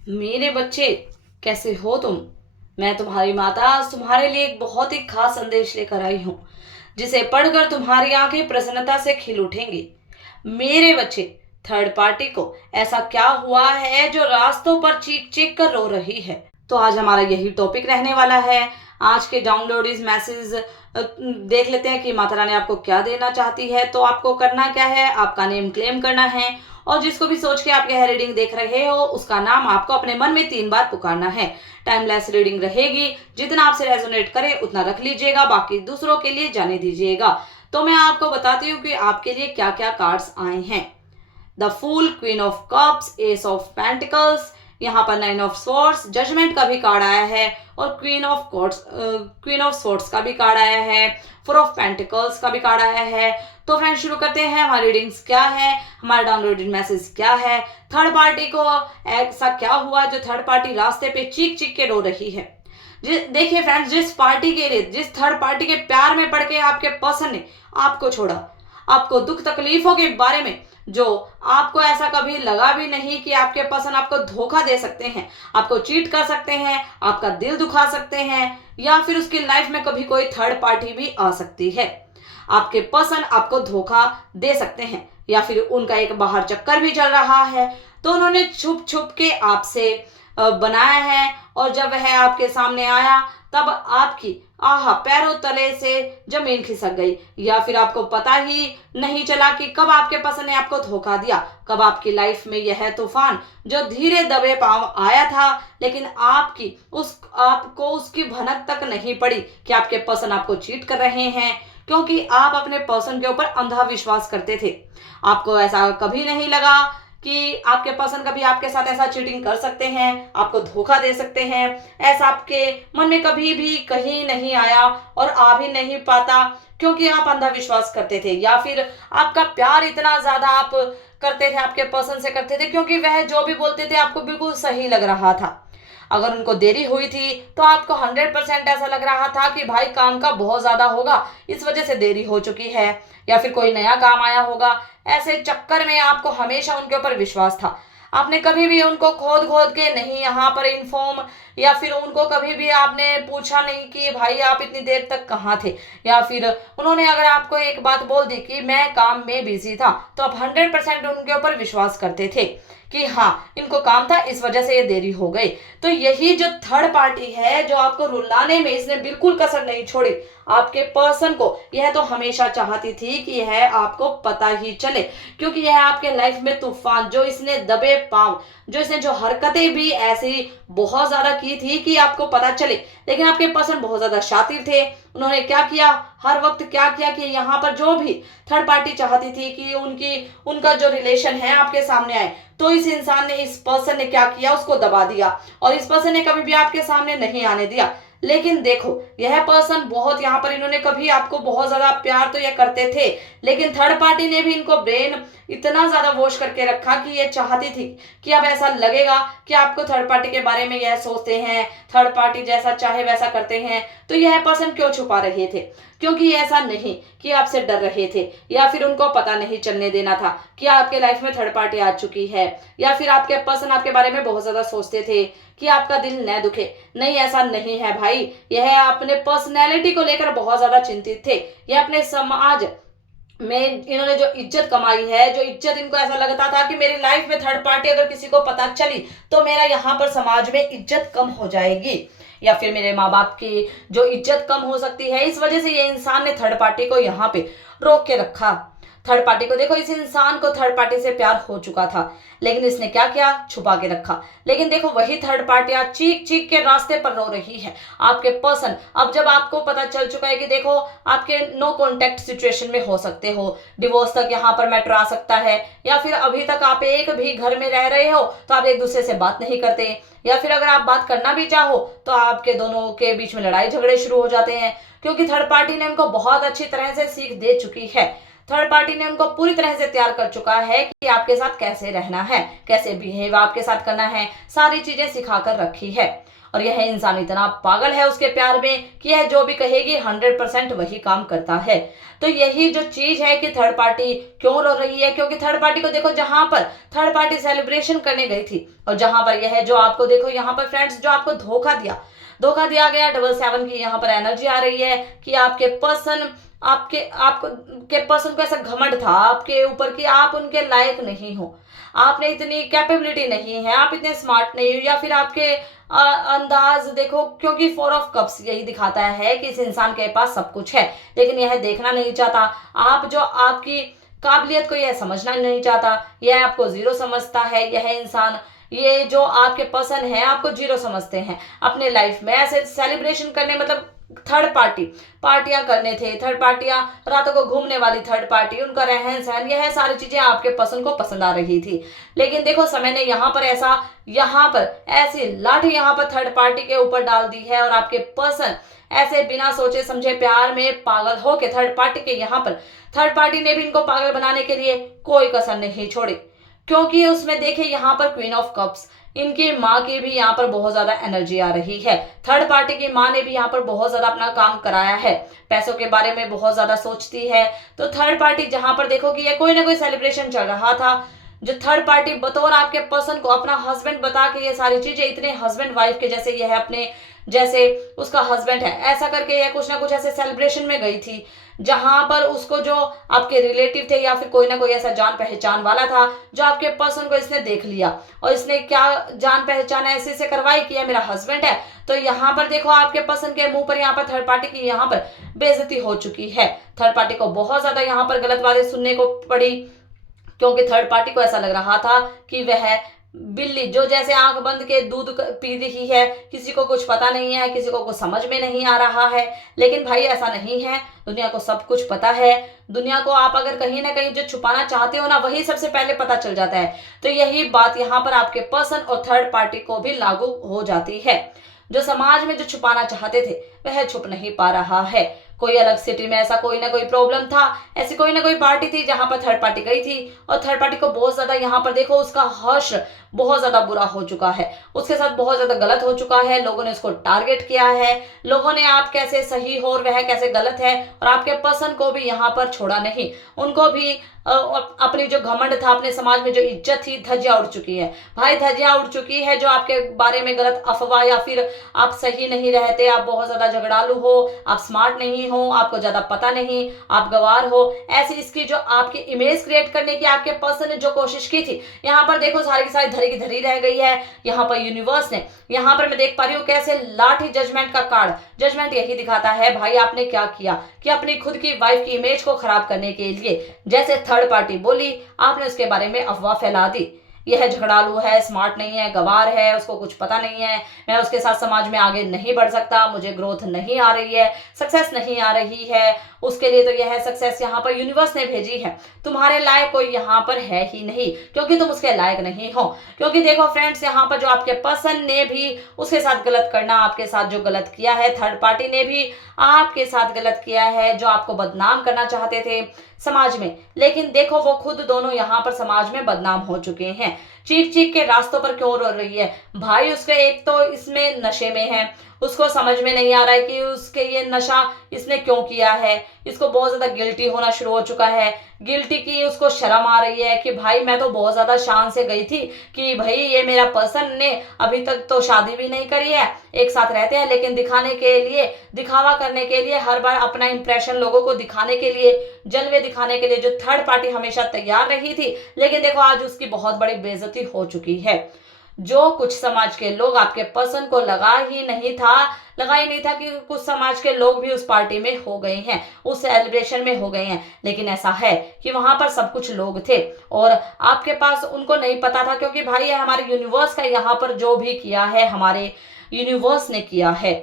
मेरे बच्चे, कैसे हो तुम। मैं तुम्हारी माता आज तुम्हारे लिए एक बहुत ही खास संदेश लेकर आई हूँ, जिसे पढ़कर तुम्हारी आंखें प्रसन्नता से खिल उठेंगी। मेरे बच्चे, थर्ड पार्टी को ऐसा क्या हुआ है जो रास्तों पर चीख चीख कर रो रही है। तो आज हमारा यही टॉपिक रहने वाला है। आज के डाउनलोड इस मैसेज देख लेते हैं कि माता रानी आपको क्या देना चाहती है। तो आपको करना क्या है, आपका नेम क्लेम करना है और जिसको भी सोच के आप यह रीडिंग देख रहे हो उसका नाम आपको अपने मन में 3 बार पुकारना है। टाइमलेस रीडिंग रहेगी, जितना आपसे रेजोनेट करे उतना रख लीजिएगा, बाकी दूसरों के लिए जाने दीजिएगा। तो मैं आपको बताती हूँ कि आपके लिए क्या क्या कार्ड्स आए हैं। The fool, queen of cups, ace of pentacles, यहाँ पर 9 ऑफ स्वॉर्ड्स, जजमेंट का भी कार्ड आया है और क्वीन ऑफ स्वॉर्ड्स का भी कार्ड आया है, 4 ऑफ पेंटिकल्स का भी कार्ड आया है। तो फ्रेंड्स शुरू करते हैं। हमारी रीडिंग्स क्या है, हमारा डाउनलोडेड मैसेज क्या है, थर्ड पार्टी को ऐसा क्या हुआ जो थर्ड पार्टी रास्ते पे चीख चीख के रो रही है। देखिए फ्रेंड्स, जिस पार्टी के लिए, जिस थर्ड पार्टी के प्यार में पड़ के आपके पर्सन ने आपको छोड़ा, आपको दुख तकलीफों के बारे में, जो आपको ऐसा कभी लगा भी नहीं कि आपके पर्सन आपको धोखा दे सकते हैं, आपको चीट कर सकते हैं, आपका दिल दुखा सकते हैं, या फिर उसकी लाइफ में कभी कोई थर्ड पार्टी भी आ सकती है। आपके पर्सन आपको धोखा दे सकते हैं या फिर उनका एक बाहर चक्कर भी चल रहा है। तो उन्होंने छुप छुप के आपसे बनाया है और जब वह आपके सामने आया तब आपकी पैरों तले से जमीन खिसक गई, या फिर आपको पता ही नहीं चला कि कब आपके पर्सन ने आपको धोखा दिया, कब आपकी लाइफ में यह तूफान जो धीरे दबे पांव आया था, लेकिन आपको उसकी भनक तक नहीं पड़ी कि आपके पर्सन आपको चीट कर रहे हैं, क्योंकि आप अपने पर्सन के ऊपर अंधा विश्वास करते थे। आपको ऐसा कभी नहीं लगा कि आपके पर्सन कभी आपके साथ ऐसा चीटिंग कर सकते हैं, आपको धोखा दे सकते हैं। ऐसा आपके मन में कभी भी कहीं नहीं आया और आ भी नहीं पाता, क्योंकि आप अंधा विश्वास करते थे, या फिर आपका प्यार इतना ज्यादा आप करते थे, आपके पर्सन से करते थे, क्योंकि वह जो भी बोलते थे आपको बिल्कुल सही लग रहा था। अगर उनको देरी हुई थी तो आपको 100% ऐसा लग रहा था कि भाई काम का बहुत ज्यादा होगा, इस वजह से देरी हो चुकी है, या फिर कोई नया काम आया होगा। ऐसे चक्कर में आपको हमेशा उनके ऊपर विश्वास था। आपने कभी भी उनको खोद खोद के नहीं यहाँ पर इन्फॉर्म, या फिर उनको कभी भी आपने पूछा नहीं कि भाई आप इतनी देर तक कहाँ थे, या फिर उन्होंने अगर आपको एक बात बोल दी कि मैं काम में बिजी था, तो आप 100% उनके ऊपर विश्वास करते थे कि हाँ इनको काम था, इस वजह से ये देरी हो गई। तो यही जो थर्ड पार्टी है जो आपको रुलाने में इसने बिल्कुल कसर नहीं छोड़ी। आपके पर्सन को यह तो हमेशा चाहती थी कि यह आपको पता ही चले, क्योंकि यह आपके लाइफ में तूफान, जो इसने दबे पांव, जो इसने जो हरकतें भी ऐसी बहुत ज्यादा की थी कि आपको पता चले। लेकिन आपके पर्सन बहुत ज्यादा शातिर थे। उन्होंने क्या किया, हर वक्त क्या किया कि यहाँ पर जो भी थर्ड पार्टी चाहती थी कि उनका जो रिलेशन है आपके सामने आए, तो इस इंसान ने, इस पर्सन ने क्या किया, उसको दबा दिया और इस पर्सन ने कभी भी आपके सामने नहीं आने दिया। लेकिन देखो, यह पर्सन बहुत, यहाँ पर इन्होंने कभी आपको बहुत ज्यादा प्यार तो यह करते थे, लेकिन थर्ड पार्टी ने भी इनको ब्रेन इतना ज्यादा वॉश करके रखा कि ये चाहती थी कि अब ऐसा लगेगा कि आपको थर्ड पार्टी के बारे में यह सोचते हैं, थर्ड पार्टी जैसा चाहे वैसा करते हैं। तो यह पर्सन क्यों छुपा रहे थे, क्योंकि ऐसा नहीं कि आपसे डर रहे थे, या फिर उनको पता नहीं चलने देना था कि आपके लाइफ में थर्ड पार्टी आ चुकी है, या फिर आपके पर्सन आपके बारे में बहुत ज्यादा सोचते थे कि आपका दिल न दुखे। नहीं, ऐसा नहीं है भाई। यह अपने पर्सनैलिटी को लेकर बहुत ज्यादा चिंतित थे। यह अपने समाज में इन्होंने जो इज्जत कमाई है, जो इज्जत, इनको ऐसा लगता था कि मेरी लाइफ में थर्ड पार्टी अगर किसी को पता चली तो मेरा यहाँ पर समाज में इज्जत कम हो जाएगी, या फिर मेरे माँ बाप की जो इज्जत कम हो सकती है। इस वजह से ये इंसान ने थर्ड पार्टी को यहाँ पे रोक के रखा। थर्ड पार्टी को देखो, इस इंसान को थर्ड पार्टी से प्यार हो चुका था, लेकिन इसने क्या किया, छुपा के रखा। लेकिन देखो, वही थर्ड पार्टी आज चीख चीख के रास्ते पर रो रही है। आपके पर्सन, अब जब आपको पता चल चुका है कि देखो आपके नो कॉन्टेक्ट सिचुएशन में हो सकते हो, डिवोर्स तक यहाँ पर मैटर आ सकता है, या फिर अभी तक आप एक भी घर में रह रहे हो तो आप एक दूसरे से बात नहीं करते, या फिर अगर आप बात करना भी चाहो तो आपके दोनों के बीच में लड़ाई झगड़े शुरू हो जाते हैं, क्योंकि थर्ड पार्टी ने उनको बहुत अच्छी तरह से सीख दे चुकी है। थर्ड पार्टी ने उनको पूरी तरह से तैयार कर चुका है कि आपके साथ कैसे रहना है, कैसे बिहेव आपके साथ करना है, सारी चीजें सिखा कर रखी है। और यह इंसान इतना पागल है उसके प्यार में कि यह जो भी कहेगी 100% वही काम करता है। तो यही जो चीज है कि थर्ड पार्टी क्यों रो रही है, क्योंकि थर्ड पार्टी को देखो, जहां पर थर्ड पार्टी सेलिब्रेशन करने गई थी और जहां पर यह जो आपको देखो यहाँ पर फ्रेंड्स जो आपको धोखा दिया गया, 777 की यहाँ पर एनर्जी आ रही है कि आपके पर्सन आपको के पर्सन को ऐसा घमंड था आपके ऊपर कि आप उनके लायक नहीं हो, आपने इतनी कैपेबिलिटी नहीं है, आप इतने स्मार्ट नहीं हो, या फिर आपके अंदाज देखो, क्योंकि 4 ऑफ कप्स यही दिखाता है कि इस इंसान के पास सब कुछ है लेकिन यह देखना नहीं चाहता। आप जो आपकी काबिलियत को यह समझना नहीं चाहता, यह आपको जीरो समझता है। यह इंसान, ये जो आपके पर्सन है, आपको जीरो समझते हैं अपने लाइफ में। ऐसे सेलिब्रेशन करने मतलब थर्ड पार्टियां करने थे, थर्ड पार्टियां रातों को घूमने वाली थर्ड पार्टी, उनका रहन सहन, यह सारी चीजें आपके पसंद को पसंद आ रही थी। लेकिन देखो समय ने यहाँ पर ऐसी लाठी यहाँ पर थर्ड पार्टी के ऊपर डाल दी है और आपके पर्सन ऐसे बिना सोचे समझे प्यार में पागल हो के थर्ड पार्टी ने भी इनको पागल बनाने के लिए कोई कसर नहीं छोड़ी। क्योंकि उसमें देखे यहाँ पर क्वीन ऑफ कप्स, इनकी माँ की भी यहाँ पर बहुत ज्यादा एनर्जी आ रही है। थर्ड पार्टी की माँ ने भी यहाँ पर बहुत ज्यादा अपना काम कराया है, पैसों के बारे में बहुत ज्यादा सोचती है। तो थर्ड पार्टी जहां पर देखो कि ये कोई ना कोई सेलिब्रेशन चल रहा था, जो थर्ड पार्टी बतौर आपके पर्सन को अपना हस्बैंड बता के ये सारी चीजें इतने हस्बैंड वाइफ के जैसे, ये है अपने जैसे उसका हस्बैंड है ऐसा करके यह कुछ ना कुछ ऐसे सेलिब्रेशन में गई थी जहां पर उसको जो आपके रिलेटिव थे या फिर कोई ना कोई ऐसा जान पहचान वाला था, जो आपके पर्सन को इसने देख लिया और इसने क्या जान पहचान ऐसे से करवाई कि यह मेरा हस्बैंड है। तो यहाँ पर देखो आपके पर्सन के मुंह पर यहाँ पर थर्ड पार्टी की यहाँ पर बेइज्जती हो चुकी है। थर्ड पार्टी को बहुत ज्यादा यहाँ पर गलत बातें सुनने को पड़ी, क्योंकि थर्ड पार्टी को ऐसा लग रहा था कि वह बिल्ली जो जैसे आंख बंद के दूध पी रही है, किसी को कुछ पता नहीं है, किसी को कुछ समझ में नहीं आ रहा है। लेकिन भाई ऐसा नहीं है, दुनिया को सब कुछ पता है। दुनिया को आप अगर कहीं ना कहीं जो छुपाना चाहते हो ना, वही सबसे पहले पता चल जाता है। तो यही बात यहाँ पर आपके पर्सन और थर्ड पार्टी को भी लागू हो जाती है। जो समाज में जो छुपाना चाहते थे वह छुप नहीं पा रहा है। कोई अलग सिटी में ऐसा कोई ना कोई प्रॉब्लम था, ऐसी कोई ना कोई पार्टी थी जहां पर थर्ड पार्टी गई थी और थर्ड पार्टी को बहुत ज्यादा यहाँ पर देखो उसका हर्ष बहुत ज्यादा बुरा हो चुका है, उसके साथ बहुत ज्यादा गलत हो चुका है। लोगों ने उसको टारगेट किया है, लोगों ने आप कैसे सही हो और वह कैसे गलत है, और आपके पर्सन को भी यहाँ पर छोड़ा नहीं। उनको भी अपनी जो घमंड था, अपने समाज में जो इज्जत थी, धज्जियां उड़ चुकी है भाई, धज्जियां उड़ चुकी है। जो आपके बारे में गलत अफवाह या फिर आप सही नहीं रहते, आप बहुत ज्यादा झगड़ालू हो, आप स्मार्ट नहीं हो, आपको ज्यादा पता नहीं, आप गवार हो, ऐसी इसकी जो आपकी इमेज क्रिएट करने की आपके पर्सन ने जो कोशिश की थी, यहाँ पर देखो सारी की सारी धरी की धरी रह गई है। यहाँ पर यूनिवर्स ने, यहाँ पर मैं देख पा रही हूँ कैसे लाठी जजमेंट का कार्ड, जजमेंट यही दिखाता है भाई आपने क्या किया कि अपनी खुद की वाइफ की इमेज को खराब करने के लिए जैसे थर्ड पार्टी बोली, आपने उसके बारे में अफवाह फैला दी। यह झगड़ालू है, स्मार्ट नहीं है, गवार है, उसको कुछ पता नहीं है, मैं उसके साथ समाज में आगे नहीं बढ़ सकता, मुझे ग्रोथ नहीं आ रही है, सक्सेस नहीं आ रही है, उसके लिए तो यह सक्सेस यहाँ पर यूनिवर्स ने भेजी है। तुम्हारे लायक कोई यहाँ पर है ही नहीं, क्योंकि तुम उसके लायक नहीं हो। क्योंकि देखो फ्रेंड्स, यहाँ पर जो आपके पर्सन ने भी उसके साथ गलत करना, आपके साथ जो गलत किया है, थर्ड पार्टी ने भी आपके साथ गलत किया है, जो आपको बदनाम करना चाहते थे समाज में। लेकिन देखो वो खुद दोनों यहाँ पर समाज में बदनाम हो चुके हैं। चीख चीख के रास्तों पर क्यों रो रही है भाई? उसके एक तो इसमें नशे में है, उसको समझ में नहीं आ रहा है कि उसके ये नशा इसने क्यों किया है। इसको बहुत ज्यादा गिल्टी होना शुरू हो चुका है, गिल्टी की उसको शर्म आ रही है कि भाई मैं तो बहुत ज्यादा शान से गई थी कि भाई ये मेरा पर्सन ने अभी तक तो शादी भी नहीं करी है, एक साथ रहते हैं, लेकिन दिखाने के लिए, दिखावा करने के लिए, हर बार अपना इंप्रेशन लोगों को दिखाने के लिए, जलवे दिखाने के लिए जो थर्ड पार्टी हमेशा तैयार रही थी। लेकिन देखो आज उसकी बहुत बड़ी बेइज्जती हो चुकी है। जो कुछ समाज के लोग आपके पर्सन को लगा ही नहीं था कि कुछ समाज के लोग भी उस पार्टी में हो गए हैं, उस सेलिब्रेशन में हो गए हैं। लेकिन ऐसा है कि वहां पर सब कुछ लोग थे और आपके पास उनको नहीं पता था, क्योंकि भाई ये हमारे यूनिवर्स का यहाँ पर जो भी किया है, हमारे यूनिवर्स ने किया है।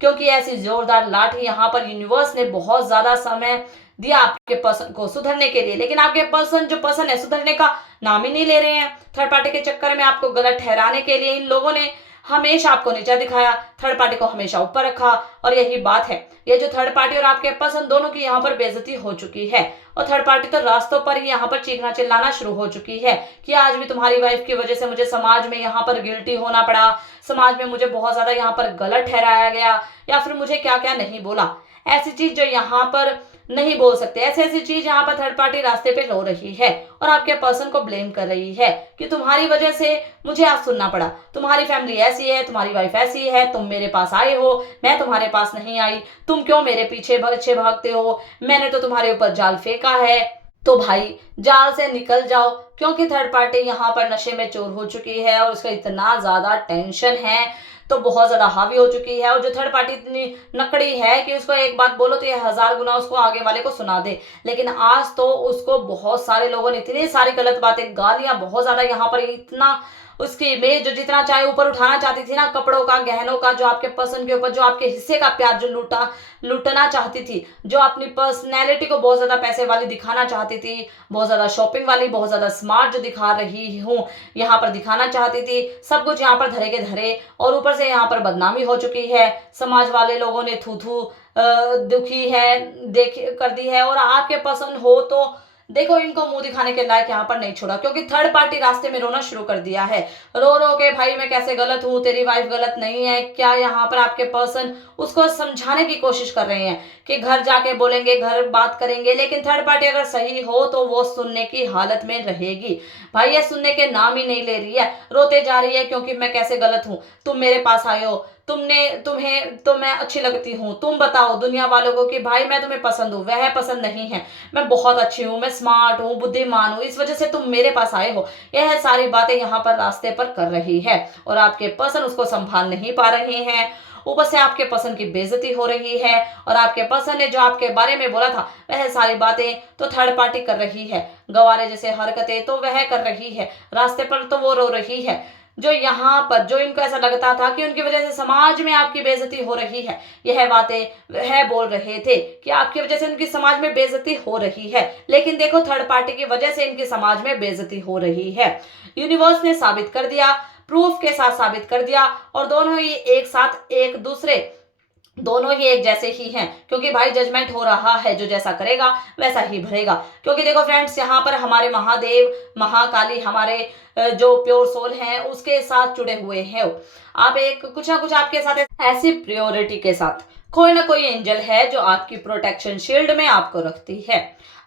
क्योंकि ऐसी जोरदार लाठी यहाँ पर यूनिवर्स ने बहुत ज्यादा समय दिया आपके पर्सन को सुधरने के लिए, लेकिन आपके पर्सन है सुधरने का नाम ही नहीं ले रहे हैं। थर्ड पार्टी के चक्कर में आपको गलत ठहराने के लिए इन लोगों ने हमेशा आपको नीचा दिखाया, थर्ड पार्टी को हमेशा ऊपर रखा। और यही बात है, ये जो थर्ड पार्टी और आपके पसंद दोनों की यहाँ पर बेइज्जती हो चुकी है। और थर्ड पार्टी तो रास्तों पर ही यहाँ पर चीखना चिल्लाना शुरू हो चुकी है कि आज भी तुम्हारी वाइफ की वजह से मुझे समाज में यहाँ पर गिल्टी होना पड़ा, समाज में मुझे बहुत ज्यादा यहाँ पर गलत ठहराया गया, या फिर मुझे क्या क्या नहीं बोला। ऐसी चीज जो यहाँ पर नहीं बोल सकते, ऐसी ऐसी चीज यहाँ पर थर्ड पार्टी रास्ते पे रो रही है और आपके पर्सन को ब्लेम कर रही है कि तुम्हारी वजह से मुझे आज सुनना पड़ा, तुम्हारी फैमिली ऐसी है, तुम्हारी वाइफ ऐसी है, तुम मेरे पास आए हो, मैं तुम्हारे पास नहीं आई, तुम क्यों मेरे पीछे पीछे भागते हो, मैंने तो तुम्हारे ऊपर जाल फेंका है। तो भाई जाल से निकल जाओ, क्योंकि थर्ड पार्टी यहाँ पर नशे में चोर हो चुकी है और उसका इतना ज्यादा टेंशन है, तो बहुत ज्यादा हावी हो चुकी है। और जो थर्ड पार्टी इतनी नकड़ी है कि उसको एक बात बोलो तो ये 1000 गुना उसको आगे वाले को सुना दे। लेकिन आज तो उसको बहुत सारे लोगों ने इतनी सारी गलत बातें, गालियां, बहुत ज्यादा यहाँ पर इतना उसकी इमेज जो जितना चाहे ऊपर उठाना चाहती थी ना, कपड़ों का, गहनों का, जो आपके पसंद के ऊपर, जो आपके हिस्से का प्यार जो लूटना चाहती थी, जो अपनी पर्सनैलिटी को बहुत ज्यादा पैसे वाली दिखाना चाहती थी, बहुत ज्यादा शॉपिंग वाली, बहुत ज्यादा स्मार्ट जो दिखा रही हूँ यहाँ पर दिखाना चाहती थी, सब कुछ यहाँ पर धरे के धरे। और ऊपर से यहाँ पर बदनामी हो चुकी है, समाज वाले लोगों ने थू थू दुखी है देख कर दी है। और आपके पसंद हो तो देखो, इनको मुंह दिखाने के लायक यहाँ पर नहीं छोड़ा, क्योंकि थर्ड पार्टी रास्ते में रोना शुरू कर दिया है। रो रो के भाई मैं कैसे गलत हूँ, तेरी वाइफ गलत नहीं है क्या। यहाँ पर आपके पर्सन उसको समझाने की कोशिश कर रहे हैं कि घर जाके बोलेंगे, घर बात करेंगे, लेकिन थर्ड पार्टी अगर सही हो तो वो सुनने की हालत में रहेगी। भाई ये सुनने के नाम ही नहीं ले रही है, रोते जा रही है क्योंकि मैं कैसे गलत हूँ, तुम मेरे पास आए हो, तुम्हें तो मैं अच्छी लगती हूँ, तुम बताओ दुनिया वालों को कि भाई मैं तुम्हें पसंद हूँ, वह पसंद नहीं है, मैं बहुत अच्छी हूँ, मैं स्मार्ट हूँ, बुद्धिमान हूँ, इस वजह से तुम मेरे पास आए हो। यह सारी बातें यहाँ पर रास्ते पर कर रही है और आपके पर्सन उसको संभाल नहीं पा रहे हैं। ऊपर से आपके पर्सन की बेइज्जती हो रही है और आपके पर्सन ने जो आपके बारे में बोला था वह सारी बातें तो थर्ड पार्टी कर रही है, गवारे जैसे हरकतें तो वह कर रही है, रास्ते पर तो वो रो रही है। जो यहाँ पर जो इनको ऐसा लगता था कि उनकी वजह से समाज में आपकी बेइज्जती हो रही है, यह बातें वह बोल रहे थे कि आपकी वजह से उनकी समाज में बेइज्जती हो रही है, लेकिन देखो थर्ड पार्टी की वजह से इनकी समाज में बेइज्जती हो रही है। यूनिवर्स ने साबित कर दिया, प्रूफ के साथ साबित कर दिया, और दोनों ही एक साथ एक दूसरे दोनों ही एक जैसे ही हैं, क्योंकि भाई जजमेंट हो रहा है, जो जैसा करेगा वैसा ही भरेगा। क्योंकि देखो फ्रेंड्स, यहाँ पर हमारे महादेव महाकाली हमारे जो प्योर सोल हैं उसके साथ जुड़े हुए हैं। आप एक कुछ ना कुछ आपके साथ ऐसी प्रियोरिटी के साथ कोई ना कोई एंजल है जो आपकी प्रोटेक्शन शील्ड में आपको रखती है,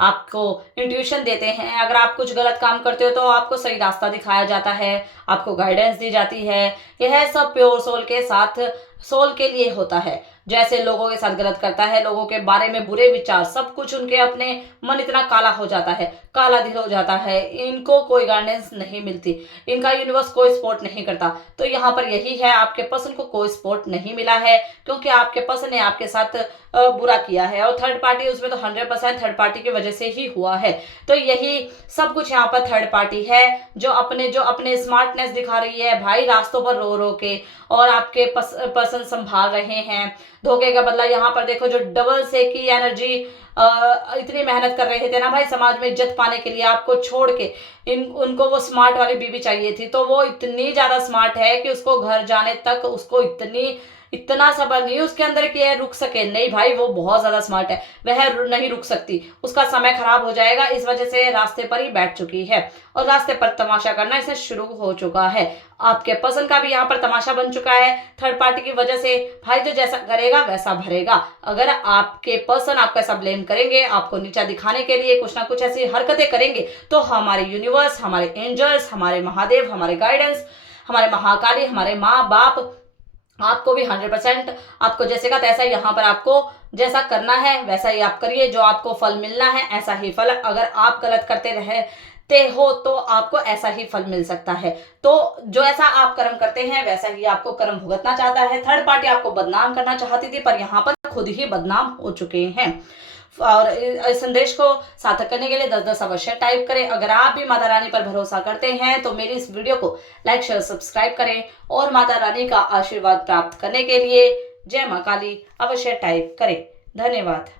आपको इंट्यूशन देते हैं। अगर आप कुछ गलत काम करते हो तो आपको सही रास्ता दिखाया जाता है, आपको गाइडेंस दी जाती है। यह सब प्योर सोल के साथ, सोल के लिए होता है। जैसे लोगों के साथ गलत करता है, लोगों के बारे में बुरे विचार, सब कुछ उनके अपने मन इतना काला हो जाता है, काला दिल हो जाता है, इनको कोई गाइडेंस नहीं मिलती, इनका यूनिवर्स कोई सपोर्ट नहीं करता। तो यहाँ पर यही है, आपके पर्सन को कोई सपोर्ट नहीं मिला है क्योंकि आपके पर्सन ने आपके साथ बुरा किया है, और थर्ड पार्टी उसमें तो 100% थर्ड पार्टी की वजह से ही हुआ है। तो यही सब कुछ यहाँ पर थर्ड पार्टी है जो अपने स्मार्टनेस दिखा रही है भाई, रास्तों पर रो रो के, और आपके पर्सन संभाल रहे हैं। धोखे का बदला यहाँ पर देखो, जो डबल से की एनर्जी इतनी मेहनत कर रहे थे ना भाई समाज में इज्जत पाने के लिए, आपको छोड़ के उनको वो स्मार्ट वाली बीवी चाहिए थी, तो वो इतनी ज्यादा स्मार्ट है कि उसको घर जाने तक उसको इतना सब्र नहीं उसके अंदर कि रुक सके। नहीं भाई, वो बहुत ज्यादा स्मार्ट है, वह नहीं रुक सकती, उसका समय खराब हो जाएगा, इस वजह से रास्ते पर ही बैठ चुकी है और रास्ते पर तमाशा करना इसे शुरू हो चुका है। आपके पसंद का भी यहाँ पर तमाशा बन चुका है थर्ड पार्टी की वजह से। भाई जो जैसा करेगा वैसा भरेगा। अगर आपके पर्सन आपका ऐसा ब्लेम करेंगे, आपको नीचा दिखाने के लिए कुछ ना कुछ ऐसी हरकतें करेंगे, तो हमारे यूनिवर्स, हमारे एंजल्स, हमारे महादेव, हमारे गाइडेंस, हमारे महाकाली, हमारे माँ बाप आपको भी 100% आपको जैसे का तैसा यहाँ पर आपको जैसा करना है वैसा ही आप करिए, जो आपको फल मिलना है ऐसा ही फल। अगर आप गलत करते रहते हो तो आपको ऐसा ही फल मिल सकता है। तो जो ऐसा आप कर्म करते हैं वैसा ही आपको कर्म भुगतना चाहता है। थर्ड पार्टी आपको बदनाम करना चाहती थी, पर यहाँ पर खुद ही बदनाम हो चुके हैं। और इस संदेश को सार्थक करने के लिए 10-10 अवश्य टाइप करें। अगर आप भी माता रानी पर भरोसा करते हैं तो मेरी इस वीडियो को लाइक शेयर सब्सक्राइब करें, और माता रानी का आशीर्वाद प्राप्त करने के लिए जय मां काली अवश्य टाइप करें। धन्यवाद।